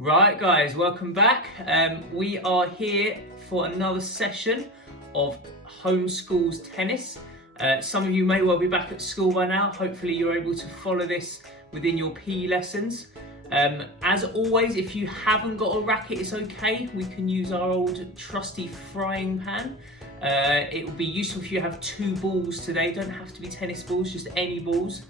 Right guys, welcome back. We are here for another session of homeschools tennis. Some of you may well be back at school by now. Hopefully you're able to follow this within your PE lessons. As always, if you haven't got a racket, it's okay. We can use our old trusty frying pan. It will be useful if you have two balls today. Don't have to be tennis balls, just any balls.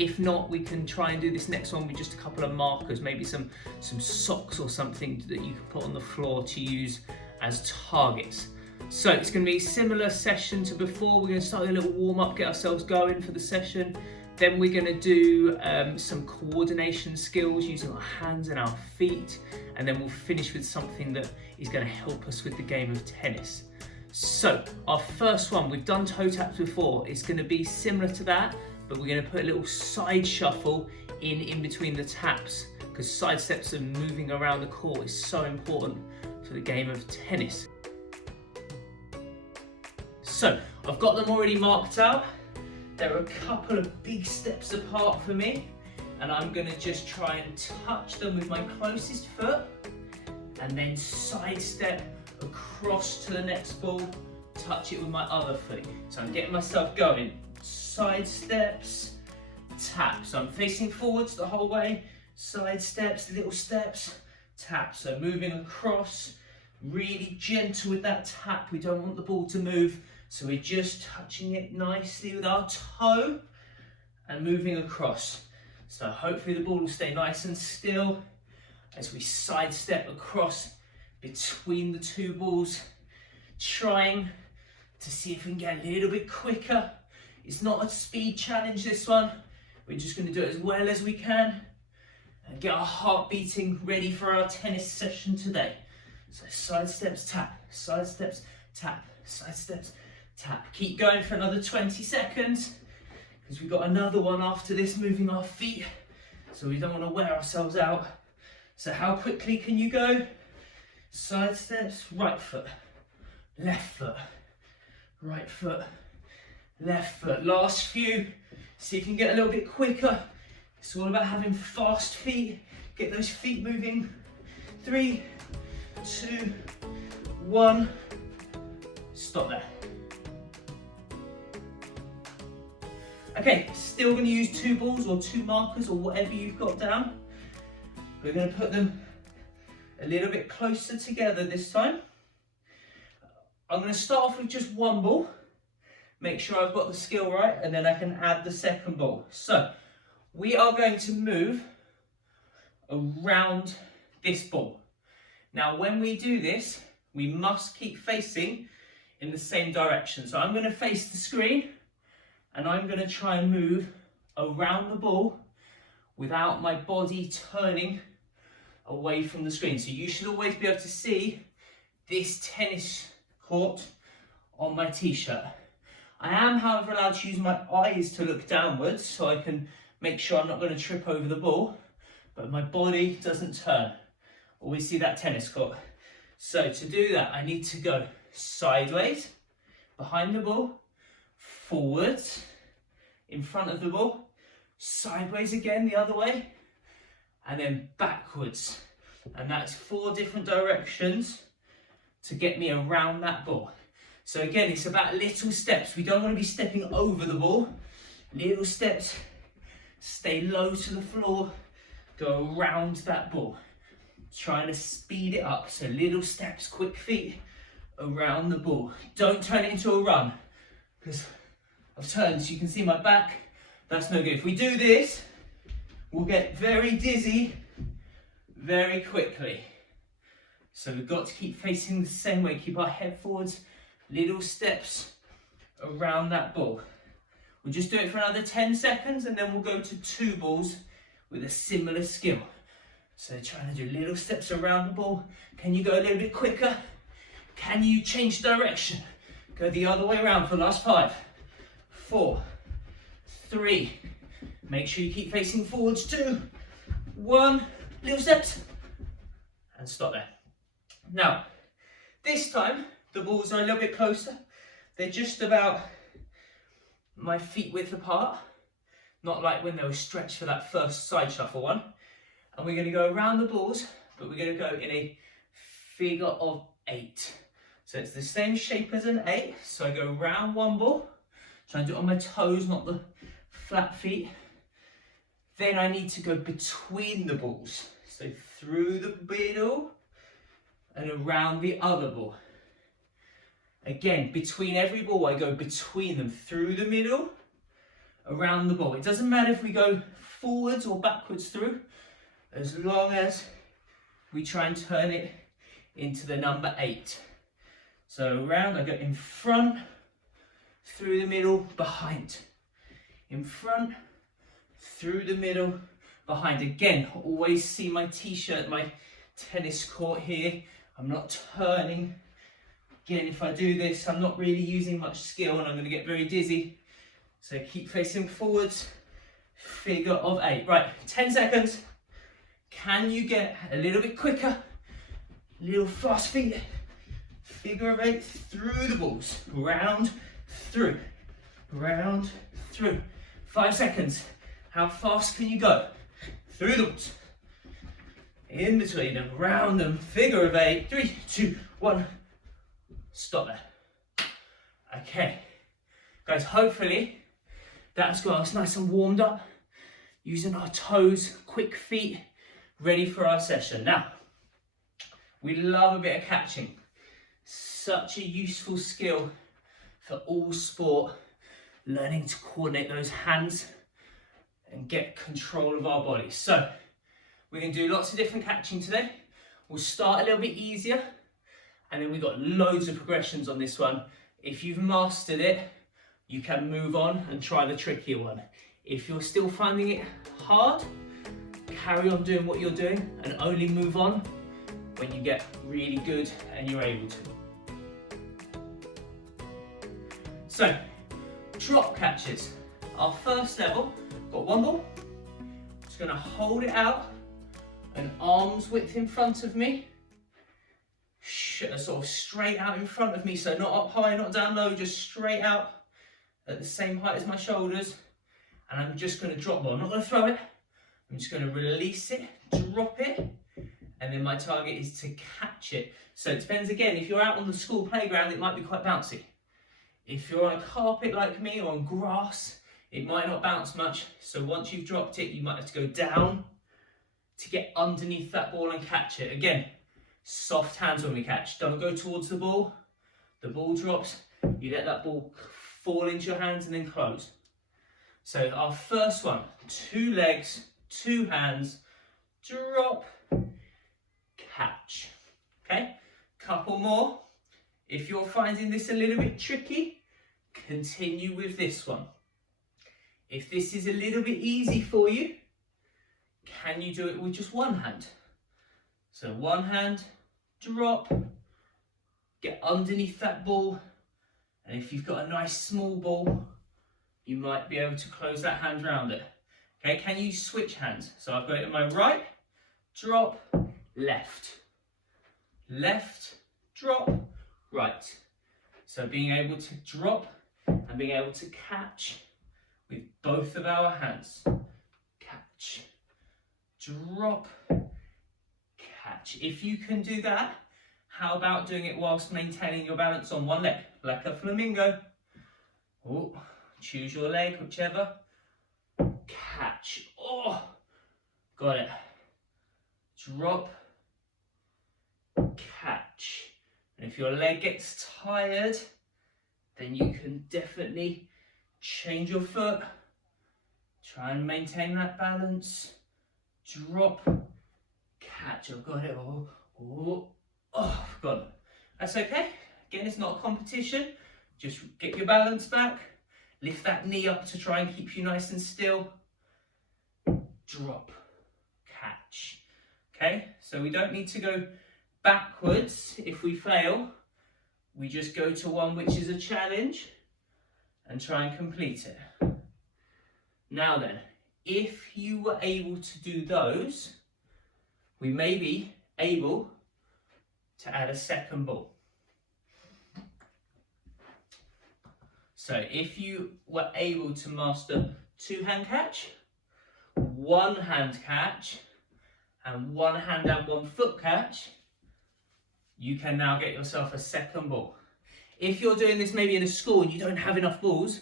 If not, we can try and do this next one with just a couple of markers, maybe some socks or something that you can put on the floor to use as targets. So it's going to be a similar session to before. We're going to start with a little warm up, get ourselves going for the session. Then we're going to do some coordination skills using our hands and our feet. And then we'll finish with something that is going to help us with the game of tennis. So our first one, we've done toe taps before. It's going to be similar to that, but we're going to put a little side shuffle in between the taps, because side steps and moving around the court is so important for the game of tennis. So I've got them already marked out. There are a couple of big steps apart for me, and I'm going to just try and touch them with my closest foot and then side step across to the next ball, touch it with my other foot. So I'm getting myself going. Side steps, tap. So I'm facing forwards the whole way, side steps, little steps, tap. So moving across, really gentle with that tap. We don't want the ball to move, so we're just touching it nicely with our toe and moving across. So hopefully the ball will stay nice and still as we side step across between the two balls, trying to see if we can get a little bit quicker. It's not a speed challenge, this one. We're just going to do it as well as we can and get our heart beating, ready for our tennis session today. So side steps, tap, side steps, tap, side steps, tap. Keep going for another 20 seconds because we've got another one after this, moving our feet, so we don't want to wear ourselves out. So how quickly can you go? Side steps, right foot, left foot, right foot, left foot. Last few, see if you can get a little bit quicker. It's all about having fast feet. Get those feet moving. 3, 2, 1. Stop there. Okay, still going to use two balls or two markers or whatever you've got down. We're going to put them a little bit closer together this time. I'm going to start off with just one ball. Make sure I've got the skill right, and then I can add the second ball. So we are going to move around this ball. Now when we do this, we must keep facing in the same direction. So I'm going to face the screen and I'm going to try and move around the ball without my body turning away from the screen. So you should always be able to see this tennis court on my t-shirt. I am, however, allowed to use my eyes to look downwards so I can make sure I'm not going to trip over the ball, but my body doesn't turn. Always see that tennis court. So to do that, I need to go sideways, behind the ball, forwards, in front of the ball, sideways again the other way, and then backwards. And that's 4 different directions to get me around that ball. So again, it's about little steps. We don't want to be stepping over the ball. Little steps, stay low to the floor, go around that ball. Trying to speed it up. So little steps, quick feet around the ball. Don't turn it into a run, because I've turned so you can see my back. That's no good. If we do this, we'll get very dizzy very quickly. So we've got to keep facing the same way, keep our head forwards. Little steps around that ball. We'll just do it for another 10 seconds and then we'll go to 2 balls with a similar skill. So trying to do little steps around the ball. Can you go a little bit quicker? Can you change direction? Go the other way around for the last 5, 4, 3. Make sure you keep facing forwards. 2, 1. Little steps. And stop there. Now, this time, the balls are a little bit closer. They're just about my feet width apart. Not like when they were stretched for that first side shuffle one. And we're going to go around the balls, but we're going to go in a figure of 8. So it's the same shape as an 8. So I go round one ball, try and do it on my toes, not the flat feet. Then I need to go between the balls. So through the middle and around the other ball. Again, between every ball, I go between them, through the middle, around the ball. It doesn't matter if we go forwards or backwards through, as long as we try and turn it into the number 8. So around, I go in front, through the middle, behind. In front, through the middle, behind. Again, always see my t-shirt, my tennis court here. I'm not turning. Again, if I do this, I'm not really using much skill and I'm going to get very dizzy. So keep facing forwards, figure of 8. Right, 10 seconds. Can you get a little bit quicker? A little fast feet. Figure of 8 through the balls. Round, through. Round, through. 5 seconds. How fast can you go? Through the balls. In between them, round them. Figure of 8. 3, 2, 1. Stop there. Okay. Guys, hopefully that's got us nice and warmed up. Using our toes, quick feet, ready for our session. Now, we love a bit of catching. Such a useful skill for all sport. Learning to coordinate those hands and get control of our bodies. So, we're going to do lots of different catching today. We'll start a little bit easier. And then we've got loads of progressions on this one. If you've mastered it, you can move on and try the trickier one. If you're still finding it hard, carry on doing what you're doing and only move on when you get really good and you're able to. So, drop catches. Our first level, got one ball. Just gonna hold it out, an arm's width in front of me. Sort of straight out in front of me, so not up high, not down low, just straight out at the same height as my shoulders. And I'm just going to drop ball. I'm not going to throw it, I'm just going to release it, drop it, and then my target is to catch it. So it depends again, if you're out on the school playground, it might be quite bouncy. If you're on a carpet like me or on grass, it might not bounce much. So once you've dropped it, you might have to go down to get underneath that ball and catch it. Again, soft hands when we catch. Don't go towards the ball drops, you let that ball fall into your hands and then close. So our first one, 2 legs, 2 hands, drop, catch. Okay, couple more. If you're finding this a little bit tricky, continue with this one. If this is a little bit easy for you, can you do it with just one hand? So one hand, drop, get underneath that ball, and if you've got a nice small ball, you might be able to close that hand around it. Okay, can you switch hands? So I've got it in my right, drop, left, left, drop, right. So being able to drop and being able to catch with both of our hands. Catch, drop, catch. If you can do that, how about doing it whilst maintaining your balance on one leg, like a flamingo? Oh, choose your leg, whichever. Catch. Oh, got it. Drop, catch. And if your leg gets tired, then you can definitely change your foot. Try and maintain that balance. Drop, catch. I've got it. Oh, oh, oh, I've got it. That's okay. Again, it's not a competition. Just get your balance back. Lift that knee up to try and keep you nice and still. Drop, catch. Okay, so we don't need to go backwards if we fail. We just go to one which is a challenge and try and complete it. Now then, if you were able to do those, we may be able to add a second ball. So if you were able to master 2-hand catch, 1-hand catch, and one hand and one foot catch, you can now get yourself a second ball. If you're doing this maybe in a school and you don't have enough balls,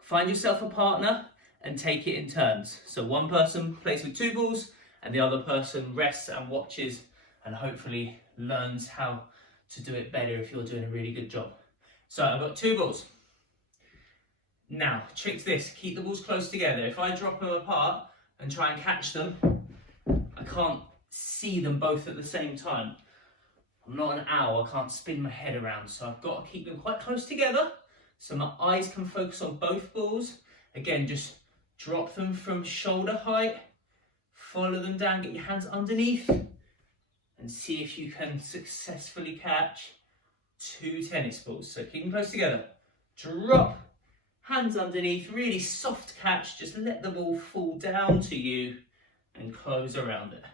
find yourself a partner and take it in turns. So one person plays with 2 balls and the other person rests and watches and hopefully learns how to do it better if you're doing a really good job. So I've got 2 balls. Now, trick's this, keep the balls close together. If I drop them apart and try and catch them, I can't see them both at the same time. I'm not an owl, I can't spin my head around, so I've got to keep them quite close together so my eyes can focus on both balls. Again, just drop them from shoulder height, follow them down, get your hands underneath, and see if you can successfully catch 2 tennis balls. So keep them close together. Drop, hands underneath, really soft catch, just let the ball fall down to you and close around it.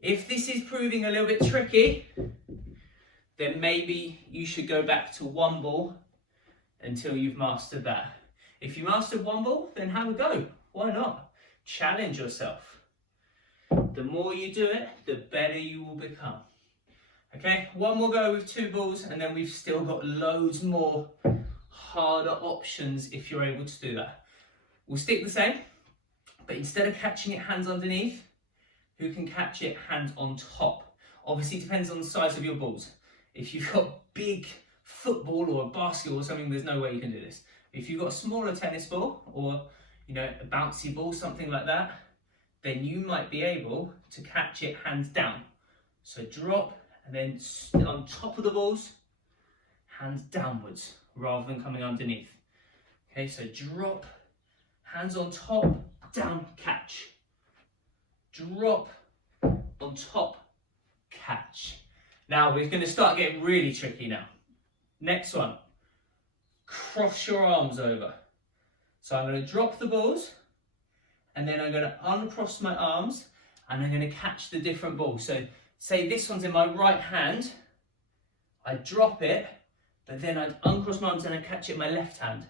If this is proving a little bit tricky, then maybe you should go back to 1 ball until you've mastered that. If you mastered 1 ball, then have a go. Why not? Challenge yourself. The more you do it, the better you will become. Okay, 1 more go with 2 balls, and then we've still got loads more harder options if you're able to do that. We'll stick the same, but instead of catching it hands underneath, who can catch it hands on top? Obviously, it depends on the size of your balls. If you've got big football or a basketball or something, there's no way you can do this. If you've got a smaller tennis ball or a bouncy ball, something like that, then you might be able to catch it hands down. So drop and then on top of the balls, hands downwards rather than coming underneath. Okay, so drop, hands on top, down, catch. Drop, on top, catch. Now we're going to start getting really tricky now. Next one, cross your arms over. So I'm going to drop the balls and then I'm going to uncross my arms and I'm going to catch the different balls. So say this one's in my right hand, I drop it, but then I'd uncross my arms and I catch it in my left hand.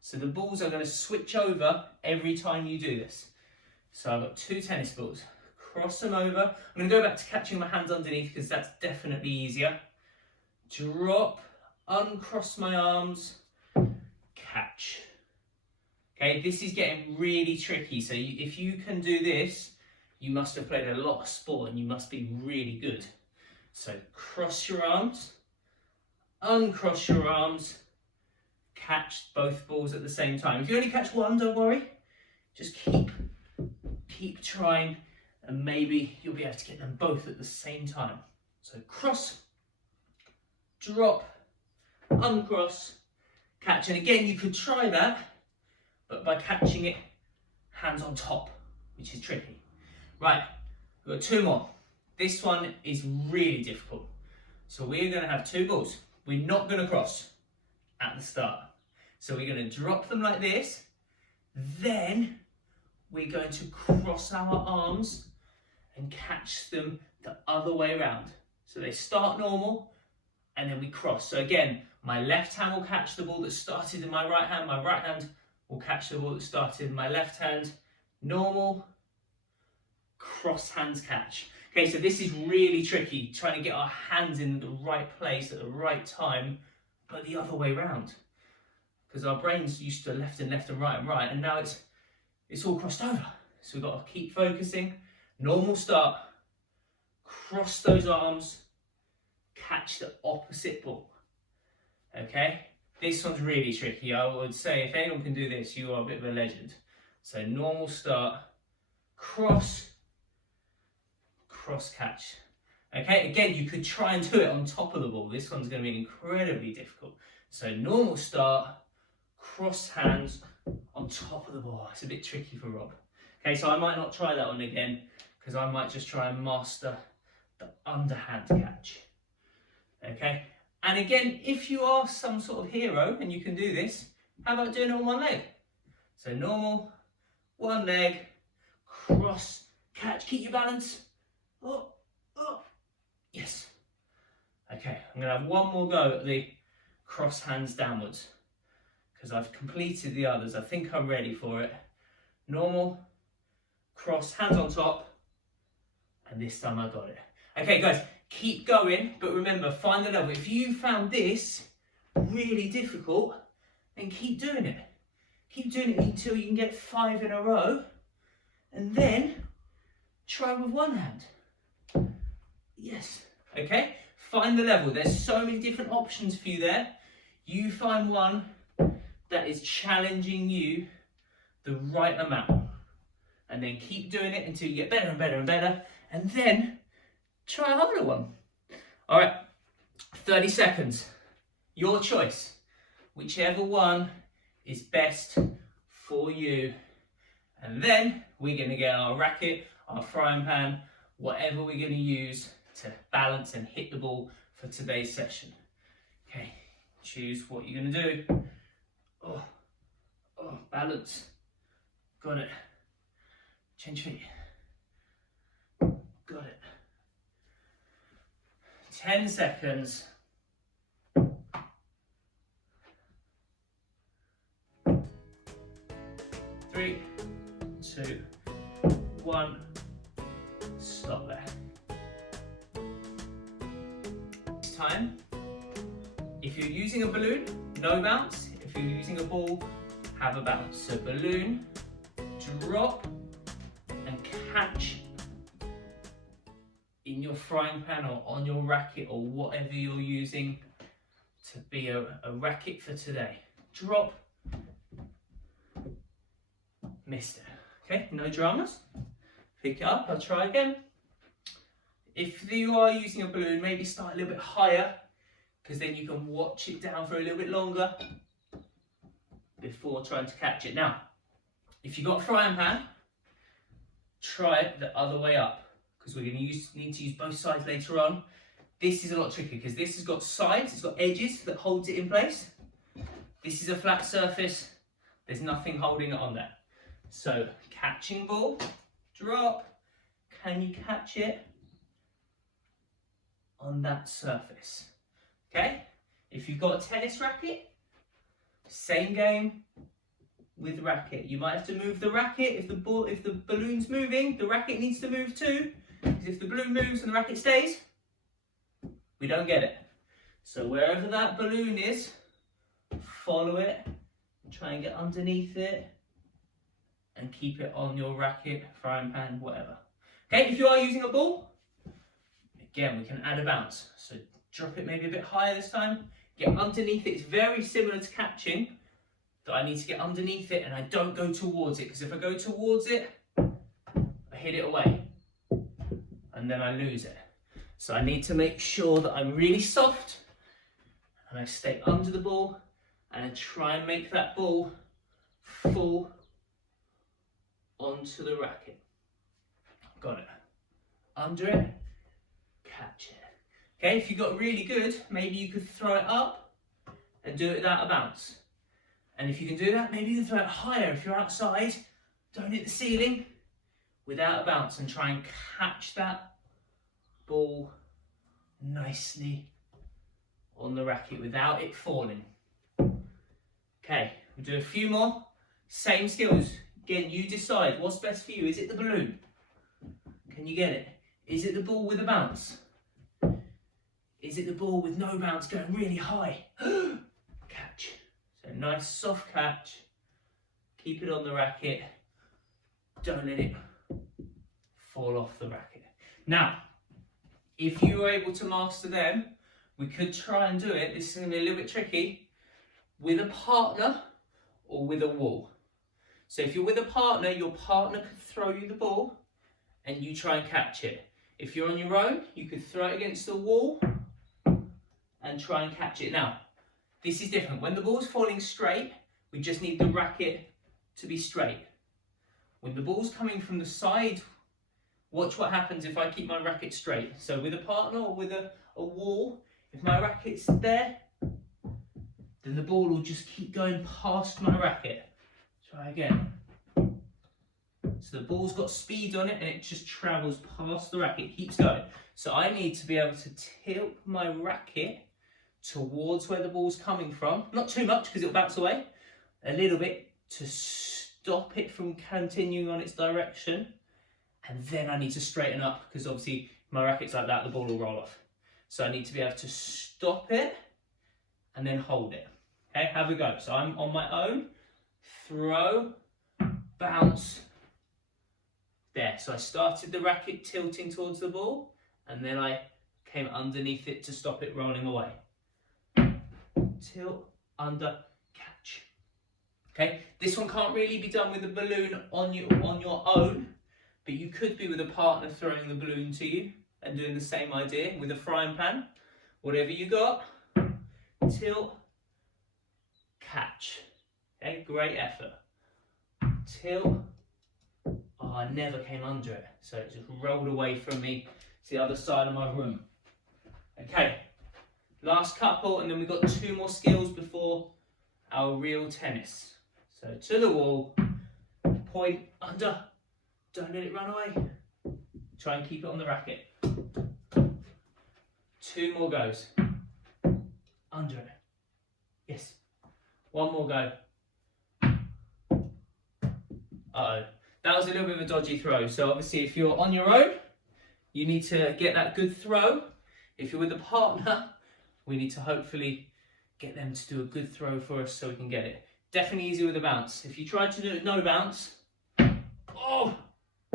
So the balls are going to switch over every time you do this. So I've got 2 tennis balls, cross them over. I'm going to go back to catching my hands underneath because that's definitely easier. Drop, uncross my arms, catch. Okay, this is getting really tricky. So if you can do this, you must have played a lot of sport and you must be really good. So cross your arms, uncross your arms, catch both balls at the same time. If you only catch one, don't worry. Just keep trying and maybe you'll be able to get them both at the same time. So cross, drop, uncross, catch. And again, you could try that, but by catching it hands on top, which is tricky. Right, we've got 2 more. This one is really difficult. So we're going to have 2 balls. We're not going to cross at the start. So we're going to drop them like this. Then we're going to cross our arms and catch them the other way around. So they start normal and then we cross. So again, my left hand will catch the ball that started in my right hand. My right hand will catch the ball that started in my left hand. Normal, cross hands catch. Okay, so this is really tricky, trying to get our hands in the right place at the right time, but the other way around. Because our brain's used to left and right, and now it's all crossed over. So we've got to keep focusing. Normal start, cross those arms, catch the opposite ball. Okay, this one's really tricky. I would say if anyone can do this, you are a bit of a legend. So normal start, cross catch. Okay, again, you could try and do it on top of the ball. This one's going to be incredibly difficult. So normal start, cross hands on top of the ball. It's a bit tricky for Rob. Okay, so I might not try that one again because I might just try and master the underhand catch. Okay, and again, if you are some sort of hero and you can do this, how about doing it on one leg? So normal, one leg, cross, catch, keep your balance. Oh, yes. Okay, I'm going to have one more go at the cross hands downwards because I've completed the others. I think I'm ready for it. Normal, cross, hands on top, And this time I got it. Okay guys, keep going, but remember, find the level. If you found this really difficult, then keep doing it. Keep doing it until you can get 5 in a row, and then try with one hand. Yes, okay? Find the level. There's so many different options for you there. You find one that is challenging you the right amount. And then keep doing it until you get better and better and better. And then try a harder one. All right, 30 seconds. Your choice. Whichever one is best for you. And then we're going to get our racket, our frying pan, whatever we're going to use to balance and hit the ball for today's session. Okay, choose what you're going to do. Oh, balance. Got it. Change feet. Got it. 10 seconds. 3, 2, 1. Stop there. This time, if you're using a balloon, no bounce. If you're using a ball, have a bounce. So balloon, drop, and catch in your frying pan or on your racket or whatever you're using to be a racket for today. Drop, missed it. Okay, no dramas. Pick it up, I'll try again. If you are using a balloon, maybe start a little bit higher, because then you can watch it down for a little bit longer before trying to catch it. Now, if you've got a frying pan, try it the other way up, because we're going to need to use both sides later on. This is a lot trickier because this has got sides, it's got edges that holds it in place. This is a flat surface, there's nothing holding it on there. So, catching ball, drop, can you catch it on that surface? Okay, if you've got a tennis racket, same game with racket. You might have to move the racket. If the balloon's moving, the racket needs to move too. Because if the balloon moves and the racket stays, we don't get it. So wherever that balloon is, follow it, try and get underneath it, and keep it on your racket, frying pan, whatever. Okay, if you are using a ball, again, we can add a bounce. So drop it maybe a bit higher this time, get underneath it. It's very similar to catching, that I need to get underneath it and I don't go towards it, because if I go towards it, I hit it away and then I lose it. So I need to make sure that I'm really soft and I stay under the ball and I try and make that ball fall onto the racket. Got it. Under it, catch it. Okay, if you got really good, maybe you could throw it up and do it without a bounce. And if you can do that, maybe you can throw it higher. If you're outside, don't hit the ceiling without a bounce and try and catch that ball nicely on the racket without it falling. Okay, we'll do a few more. Same skills. Again, you decide what's best for you. Is it the balloon? Can you get it? Is it the ball with a bounce? Is it the ball with no bounce going really high? Catch. So nice soft catch. Keep it on the racket. Don't let it fall off the racket. Now, if you were able to master them, we could try and do it. This is going to be a little bit tricky, with a partner or with a wall. So if you're with a partner, your partner could throw you the ball and you try and catch it. If you're on your own, you could throw it against the wall and try and catch it. Now, this is different. When the ball's falling straight, we just need the racket to be straight. When the ball's coming from the side, watch what happens if I keep my racket straight. So with a partner or with a wall, if my racket's there, then the ball will just keep going past my racket. Try again. So the ball's got speed on it and it just travels past the racket, keeps going. So I need to be able to tilt my racket towards where the ball's coming from. Not too much because it'll bounce away. A little bit to stop it from continuing on its direction. and then I need to straighten up, because obviously my racket's like that, the ball will roll off. So I need to be able to stop it and then hold it. Okay, have a go. So I'm on my own, throw, bounce, there. So I started the racket tilting towards the ball, and then I came underneath it to stop it rolling away. Tilt, under, catch. Okay, this one can't really be done with the balloon on your own, but you could be with a partner throwing the balloon to you and doing the same idea with a frying pan. Whatever you got, tilt, catch. Okay, great effort. Tilt. Oh, I never came under it, so it just rolled away from me to the other side of my room. Okay, last couple, and then we've got 2 more skills before our real tennis. So to the wall, point, under, don't let it run away. Try and keep it on the racket. 2 more goes. Under it. Yes. 1 more go. Uh-oh. That was a little bit of a dodgy throw. So obviously if you're on your own, you need to get that good throw. If you're with a partner, we need to hopefully get them to do a good throw for us so we can get it. Definitely easier with a bounce. If you try to do it no bounce, oh,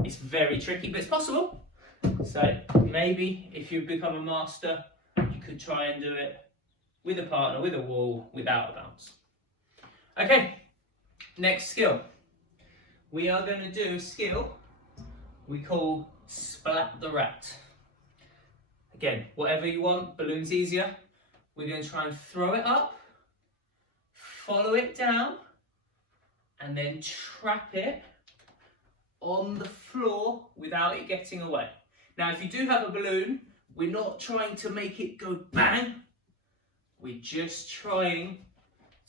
it's very tricky, but it's possible. So maybe if you become a master, you could try and do it with a partner, with a wall, without a bounce. Okay, next skill. We are going to do a skill we call splat the rat. Again, whatever you want, balloon's easier. We're going to try and throw it up, follow it down, and then trap it on the floor without it getting away. Now, if you do have a balloon, we're not trying to make it go bang. We're just trying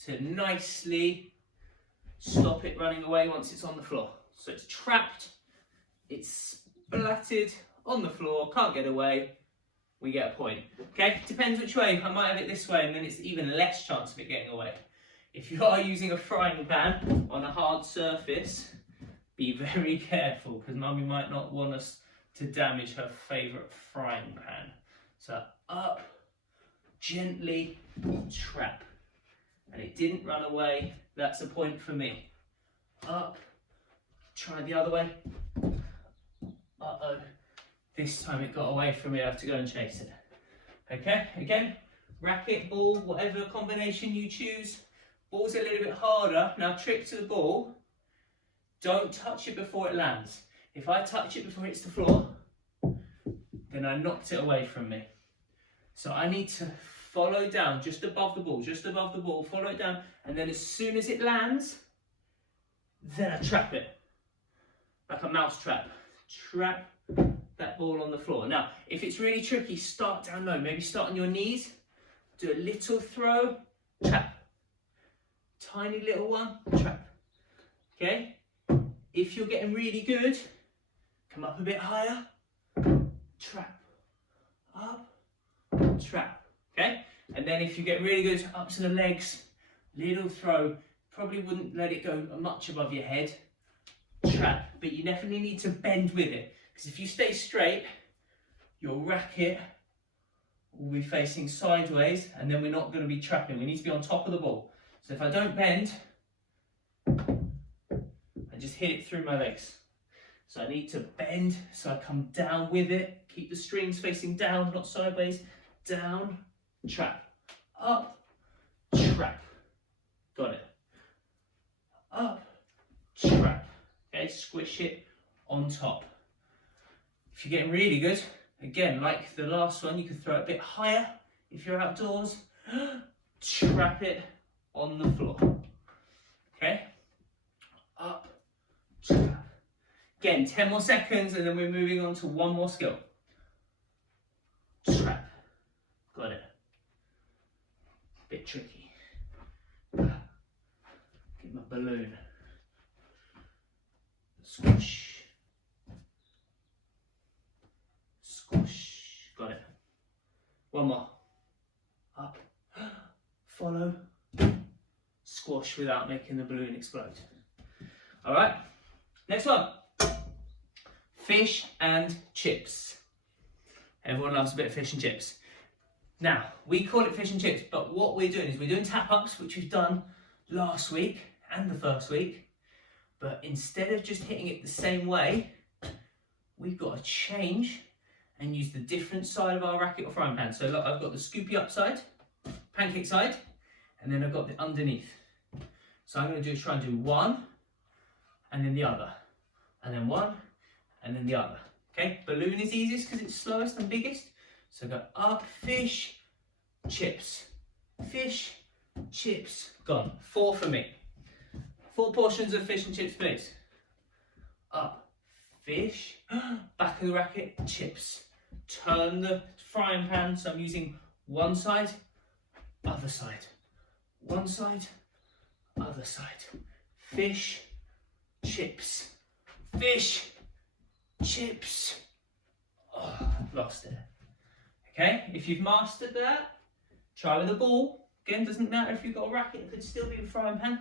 to nicely stop it running away once it's on the floor. So it's trapped, it's splatted on the floor, can't get away, we get a point. Okay, depends which way. I might have it this way and then it's even less chance of it getting away. If you are using a frying pan on a hard surface, be very careful, because Mummy might not want us to damage her favourite frying pan. So up, gently, trap. And it didn't run away, that's a point for me. Up, try the other way. Uh-oh, this time it got away from me, I have to go and chase it. Okay, again, racket, ball, whatever combination you choose. Ball's a little bit harder. Now, trick to the ball, don't touch it before it lands. If I touch it before it hits the floor, then I knocked it away from me. So I need to follow down just above the ball, follow it down, and then as soon as it lands, then I trap it. Like a mouse trap. Trap that ball on the floor. Now, if it's really tricky, start down low. Maybe start on your knees, do a little throw, trap. Tiny little one, trap. Okay? If you're getting really good, come up a bit higher, trap. Up, trap. Okay? And then if you get really good, up to the legs, little throw, probably wouldn't let it go much above your head, trap. But you definitely need to bend with it, because if you stay straight, your racket will be facing sideways, and then we're not going to be trapping. We need to be on top of the ball. So if I don't bend, I just hit it through my legs. So I need to bend, so I come down with it, keep the strings facing down, not sideways, down, trap, up, trap, got it, up, trap, okay, squish it on top. If you're getting really good, again, like the last one, you could throw it a bit higher if you're outdoors, trap it on the floor, okay, up, trap. Again, 10 more seconds and then we're moving on to one more skill. Trap, got it. Bit tricky. Get my balloon. Squish. Squish, got it. One more. Up, follow, squash without making the balloon explode. All right, next one. Fish and chips. Everyone loves a bit of fish and chips. Now, we call it fish and chips, but what we're doing is we're doing tap-ups, which we've done last week and the first week, but instead of just hitting it the same way, we've got to change and use the different side of our racket or frying pan. So look, I've got the scoopy up side, pancake side, and then I've got the underneath. So I'm going to try and do one, and then the other, and then one, and then the other. Okay, balloon is easiest because it's slowest and biggest. So go up, fish, chips, fish, chips, gone. 4 for me. 4 portions of fish and chips, please. Up, fish, back of the racket, chips. Turn the frying pan, so I'm using one side, other side. One side, other side. Fish, chips, fish, chips. Oh, I've lost it. Okay, if you've mastered that, try with a ball. Again, doesn't matter if you've got a racket, it could still be a frying pan.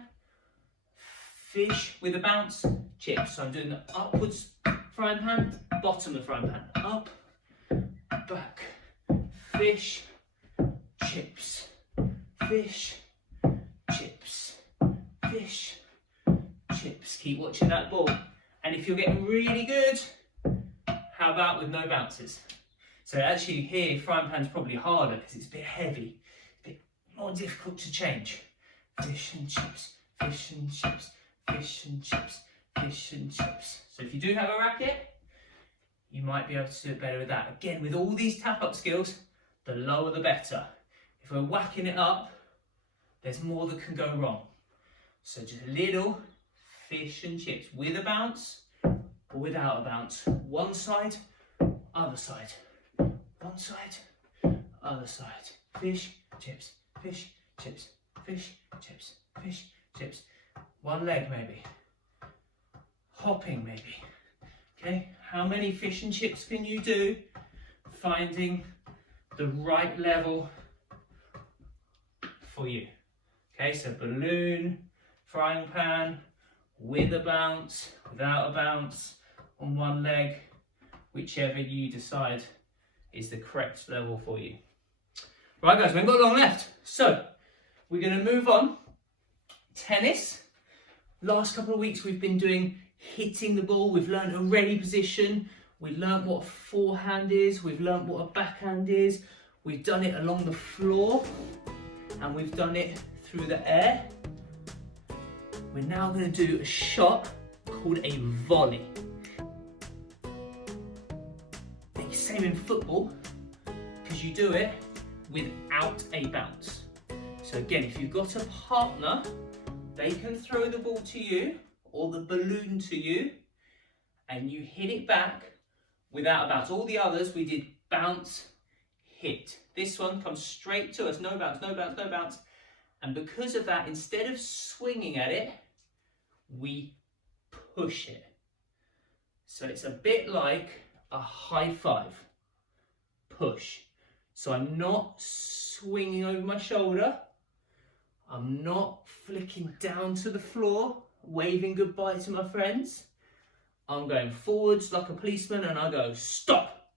Fish with a bounce, chips. So I'm doing the upwards frying pan, bottom of the frying pan. Up, back, fish, chips, fish, chips, fish, chips. Keep watching that ball. And if you're getting really good, how about with no bounces? So actually here, frying pan's probably harder because it's a bit heavy, a bit more difficult to change. Fish and chips, fish and chips, fish and chips, fish and chips. So if you do have a racket, you might be able to do it better with that. Again, with all these tap-up skills, the lower the better. If we're whacking it up, there's more that can go wrong. So just a little fish and chips with a bounce or without a bounce. One side, other side. One side, other side. Fish, chips, fish, chips, fish, chips, fish, chips. One leg maybe. Hopping maybe. Okay, how many fish and chips can you do? Finding the right level for you. Okay, so balloon, frying pan, with a bounce, without a bounce, on one leg, whichever you decide is the correct level for you. Right guys, we haven't got long left. So, we're going to move on. Tennis. Last couple of weeks we've been doing hitting the ball. We've learned a ready position. We've learned what a forehand is. We've learned what a backhand is. We've done it along the floor. And we've done it through the air. We're now going to do a shot called a volley. Same in football, because you do it without a bounce. So again, if you've got a partner, they can throw the ball to you or the balloon to you and you hit it back without a bounce. All the others we did bounce, hit. This one comes straight to us, no bounce, no bounce, no bounce. And because of that, instead of swinging at it, we push it. So it's a bit like a high five, push. So I'm not swinging over my shoulder. I'm not flicking down to the floor, waving goodbye to my friends. I'm going forwards like a policeman and I go, stop.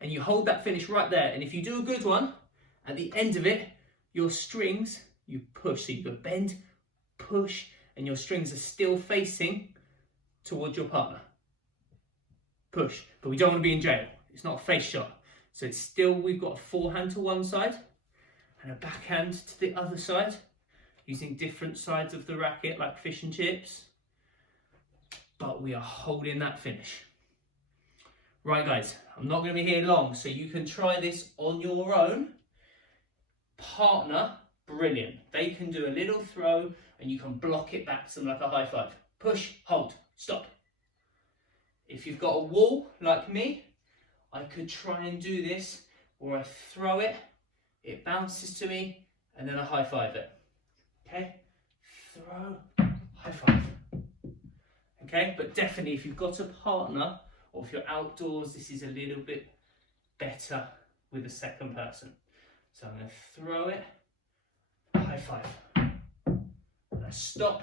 And you hold that finish right there. And if you do a good one, at the end of it, your strings, you push. So you go bend, push, and your strings are still facing towards your partner. Push, but we don't want to be in jail. It's not a face shot. So it's still, we've got a forehand to one side and a backhand to the other side, using different sides of the racket like fish and chips, but we are holding that finish. Right guys, I'm not going to be here long, so you can try this on your own. Partner, brilliant. They can do a little throw and you can block it back to them like a high five. Push, hold, stop. If you've got a wall like me, I could try and do this where I throw it, it bounces to me, and then I high five it. Okay? Throw, high five. Okay? But definitely if you've got a partner, or if you're outdoors, this is a little bit better with a second person. So I'm going to throw it, high five. And I stop.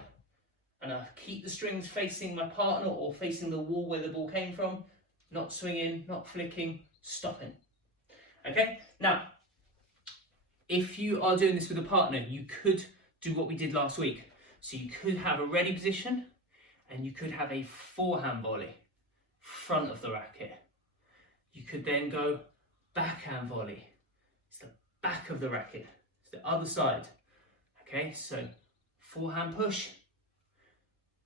And I keep the strings facing my partner or facing the wall where the ball came from, not swinging, not flicking, stopping. Okay, now, if you are doing this with a partner, you could do what we did last week. So you could have a ready position and you could have a forehand volley, front of the racket. You could then go backhand volley. It's the back of the racket. It's the other side. Okay, so forehand push,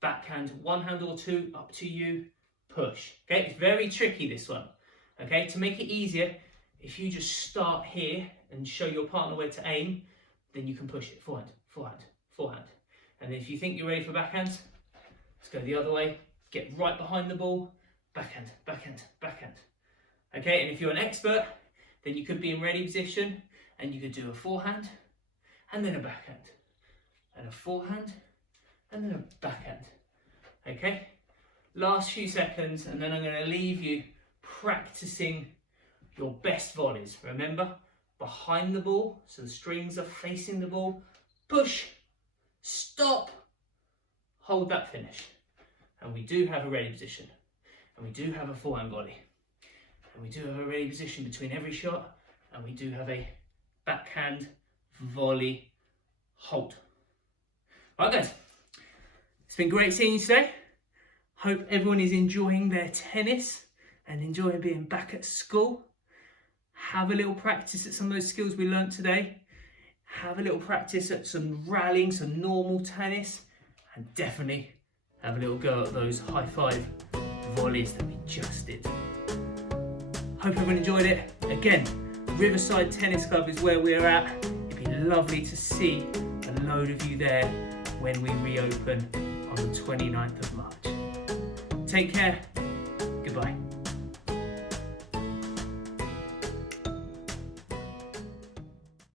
backhand, one hand or two, up to you, push. Okay, it's very tricky, this one. Okay, to make it easier, if you just start here and show your partner where to aim, then you can push it, forehand, forehand, forehand. And then if you think you're ready for backhand, let's go the other way, get right behind the ball, backhand, backhand, backhand. Okay, and if you're an expert, then you could be in ready position and you could do a forehand and then a backhand, and a forehand and then a backhand. Okay, last few seconds and then I'm going to leave you practicing your best volleys. Remember, behind the ball, so the strings are facing the ball, push, stop, hold that finish. And we do have a ready position, and we do have a forehand volley, and we do have a ready position between every shot, and we do have a backhand volley hold. Right guys, it's been great seeing you today. Hope everyone is enjoying their tennis and enjoying being back at school. Have a little practice at some of those skills we learnt today. Have a little practice at some rallying, some normal tennis, and definitely have a little go at those high five volleys that we just did. Hope everyone enjoyed it. Again, Riverside Tennis Club is where we're at. It'd be lovely to see a load of you there when we reopen on the 29th of March. Take care.